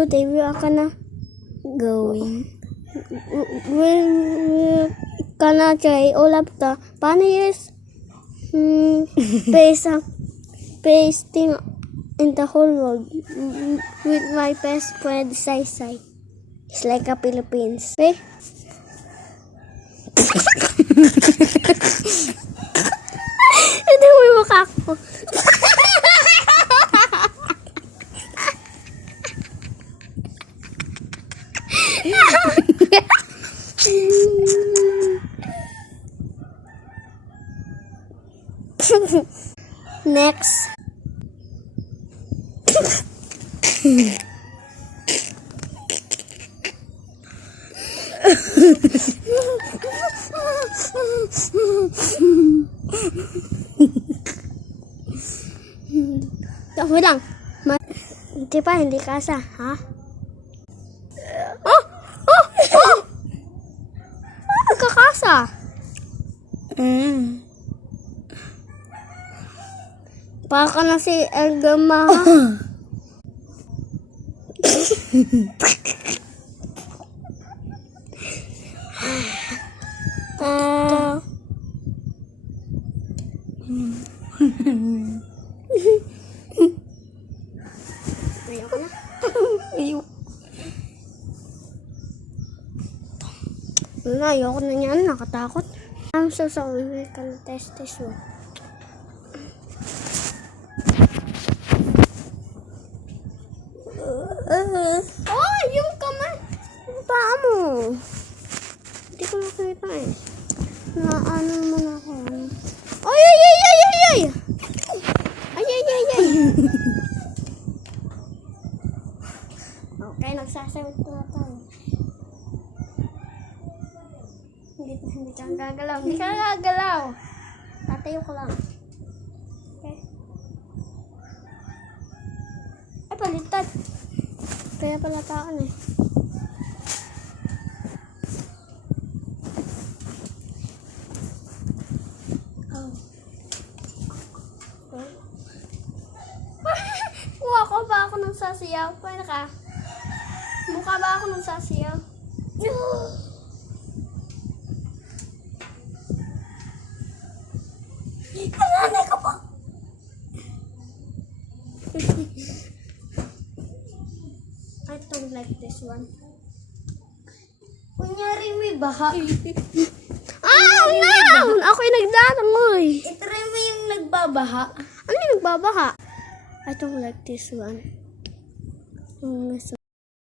today we are gonna we're gonna try all of the funniest best thing in the whole world with my best friend Sai Sai. It's like a Philippines. Okay? Ito mo yung mukha ko. Next. Wait lang. Hindi pa, hindi kasa, ha? Oh! Kakasa. Baka na si Elgama. Ayoko na. Ayoko na yan. Nakatakot. I'm so sorry. We can test this one. Oh, yung kamay. Yung paa mo. Hindi ko makita eh. Naano mo na ako. Ay! Ay! Okay, nagsasawit ko na tayo. Hindi ka gagalaw. Hindi ka gagalaw. Tatayo ko lang. Okay. Ay, palitan. Kaya pala taan eh. Oh. Okay. Mukha ba ako ng sasayaw? Pwede ka? Mukha ba ako ng sasayaw? Kananay ko po! I don't like this one. Kunyari may baha. No! Ako yung nagdatangoy. Itry mo yung nagbabaha. Ano yung nagbabaha? I don't like this one.